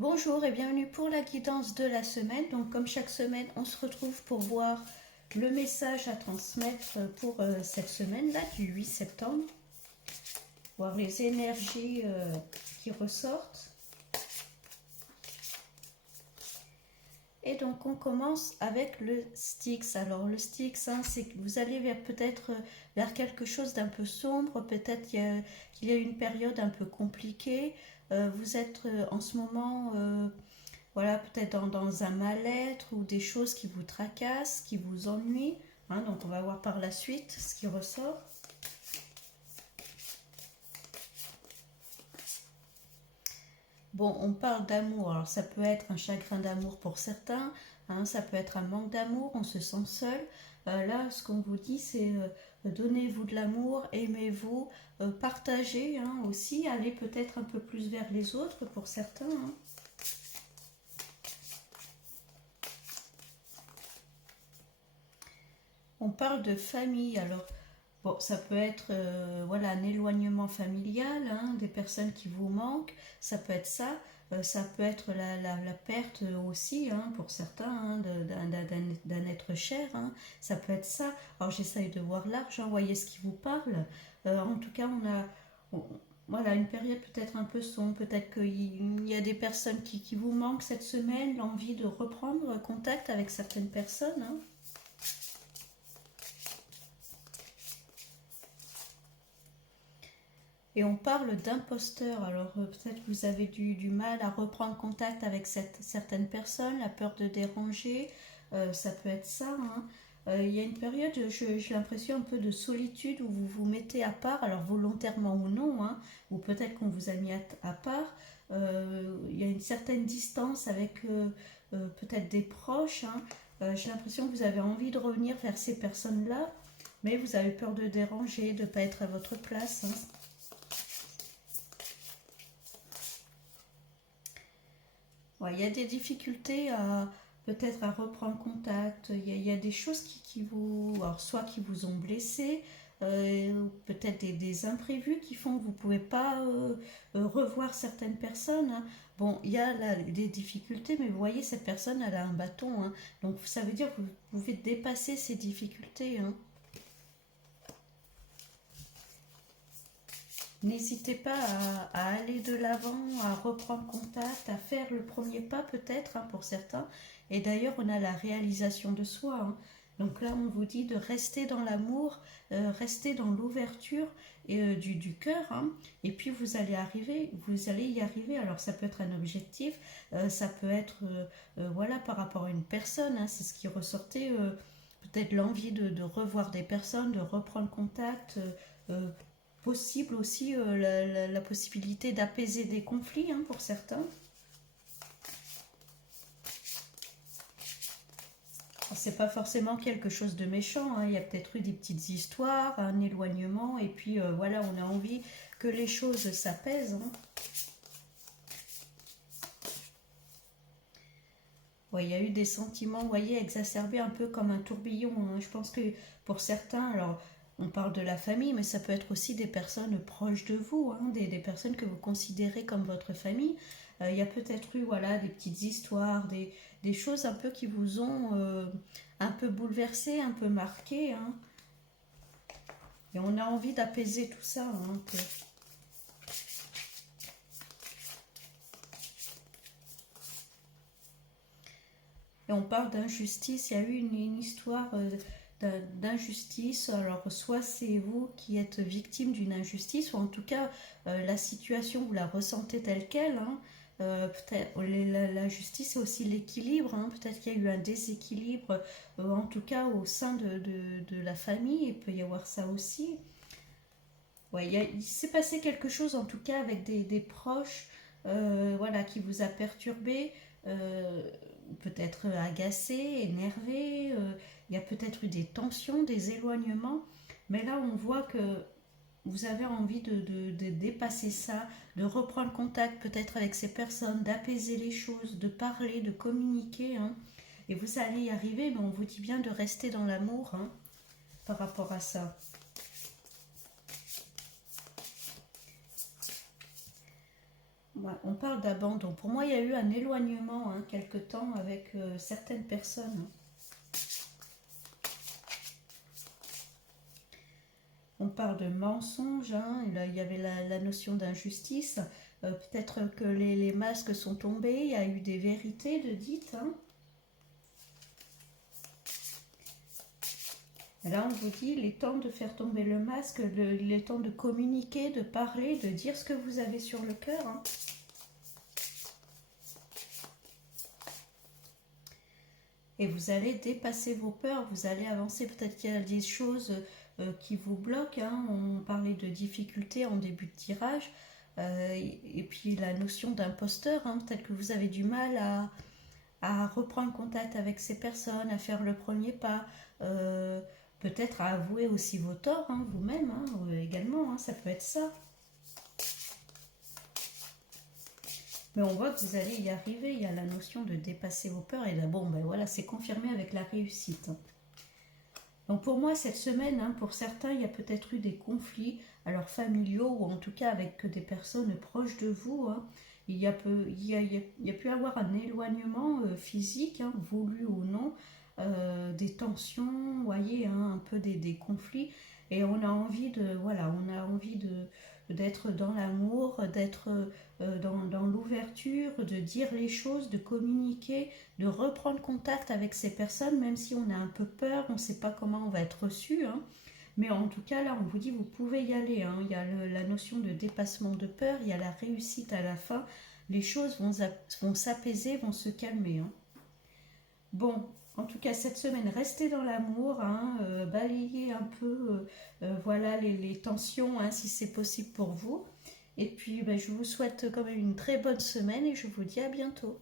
Bonjour et bienvenue pour la guidance de la semaine. Donc comme chaque semaine, on se retrouve pour voir le message à transmettre pour cette semaine-là du 8 septembre. Voir les énergies qui ressortent. Et donc on commence avec le Styx. Alors le Styx, c'est que vous allez peut-être vers quelque chose d'un peu sombre, peut-être qu'il y a une période un peu compliquée. Vous êtes en ce moment, voilà, peut-être dans un mal-être ou des choses qui vous tracassent, qui vous ennuient. Donc on va voir par la suite ce qui ressort. Bon, on parle d'amour, alors ça peut être un chagrin d'amour pour certains, ça peut être un manque d'amour, on se sent seul. Là, ce qu'on vous dit, c'est donnez-vous de l'amour, aimez-vous, partagez aussi, allez peut-être un peu plus vers les autres pour certains. On parle de famille, alors bon, ça peut être voilà, un éloignement familial, des personnes qui vous manquent, ça peut être ça. Ça peut être la perte aussi, pour certains, d'un être cher. Ça peut être ça. Alors j'essaye de voir large, voyez ce qui vous parle. En tout cas, voilà, une période peut-être un peu sombre. Peut-être qu'il y a des personnes qui vous manquent cette semaine, l'envie de reprendre contact avec certaines personnes. Et on parle d'imposteur. Alors peut-être que vous avez du mal à reprendre contact avec certaines personnes, la peur de déranger, ça peut être ça. Il y a une période, j'ai l'impression un peu de solitude où vous vous mettez à part, alors volontairement ou non, ou peut-être qu'on vous a mis à part. Il y a une certaine distance avec peut-être des proches. J'ai l'impression que vous avez envie de revenir vers ces personnes-là, mais vous avez peur de déranger, de ne pas être à votre place. Ouais, il y a des difficultés peut-être à reprendre contact. Il y a des choses qui vous, alors soit qui vous ont blessé, ou peut-être des imprévus qui font que vous ne pouvez pas revoir certaines personnes. Bon, il y a là des difficultés, mais vous voyez, cette personne, elle a un bâton. Donc ça veut dire que vous pouvez dépasser ces difficultés. N'hésitez pas à aller de l'avant, à reprendre contact, à faire le premier pas peut-être pour certains. Et d'ailleurs, on a la réalisation de soi. Donc là, on vous dit de rester dans l'amour, rester dans l'ouverture du cœur. Et puis vous allez y arriver. Alors ça peut être un objectif, ça peut être voilà, par rapport à une personne. C'est ce qui ressortait. Peut-être l'envie de revoir des personnes, de reprendre contact. Possible aussi la possibilité d'apaiser des conflits pour certains. C'est pas forcément quelque chose de méchant, il y a peut-être eu des petites histoires, un éloignement, et puis voilà, on a envie que les choses s'apaisent. Ouais, il y a eu des sentiments, vous voyez, exacerbés un peu comme un tourbillon. Je pense que pour certains, alors on parle de la famille, mais ça peut être aussi des personnes proches de vous, des personnes que vous considérez comme votre famille. Il y a peut-être eu voilà, des petites histoires, des choses un peu qui vous ont un peu bouleversé, un peu marqué. Et on a envie d'apaiser tout ça un peu. Et on parle d'injustice, il y a eu une histoire d'injustice. Alors soit c'est vous qui êtes victime d'une injustice, ou en tout cas la situation vous la ressentez telle qu'elle. Peut-être la justice c'est aussi l'équilibre. Peut-être qu'il y a eu un déséquilibre, en tout cas au sein de la famille, il peut y avoir ça aussi. Ouais, il s'est passé quelque chose en tout cas avec des proches, voilà, qui vous a perturbé, peut-être agacé, énervé. Il y a peut-être eu des tensions, des éloignements, mais là on voit que vous avez envie de dépasser ça, de reprendre contact peut-être avec ces personnes, d'apaiser les choses, de parler, de communiquer. Et vous allez y arriver, mais on vous dit bien de rester dans l'amour par rapport à ça. Ouais, on parle d'abandon. Pour moi, il y a eu un éloignement, hein, quelque temps avec certaines personnes, hein. On parle de mensonge, hein, et là, il y avait la notion d'injustice. Peut-être que les masques sont tombés, il y a eu des vérités de dites, hein. Et là, on vous dit, il est temps de faire tomber le masque, il est temps de communiquer, de parler, de dire ce que vous avez sur le cœur, hein. Et vous allez dépasser vos peurs, vous allez avancer. Peut-être qu'il y a des choses qui vous bloquent, hein. On parlait de difficultés en début de tirage. Et puis la notion d'imposteur, hein. Peut-être que vous avez du mal à reprendre contact avec ces personnes, à faire le premier pas. Peut-être à avouer aussi vos torts, hein, vous-même, hein, également, hein, ça peut être ça. Mais on voit que vous allez y arriver, il y a la notion de dépasser vos peurs, et là, bon, ben voilà, c'est confirmé avec la réussite. Donc pour moi, cette semaine, hein, pour certains, il y a peut-être eu des conflits, alors familiaux, ou en tout cas avec des personnes proches de vous, hein. Il y a pu avoir un éloignement physique, hein, voulu ou non, des tensions, vous voyez, hein, un peu des conflits, et on a envie de, voilà, on a envie d'être dans l'amour, d'être dans l'ouverture, de dire les choses, de communiquer, de reprendre contact avec ces personnes, même si on a un peu peur, on ne sait pas comment on va être reçu, hein. Mais en tout cas, là, on vous dit, vous pouvez y aller, hein. Il y a la notion de dépassement de peur, il y a la réussite à la fin. Les choses vont s'apaiser, vont se calmer, hein. Bon, en tout cas, cette semaine, restez dans l'amour, hein, balayez un peu voilà, les tensions, hein, si c'est possible pour vous. Et puis, ben, je vous souhaite quand même une très bonne semaine et je vous dis à bientôt.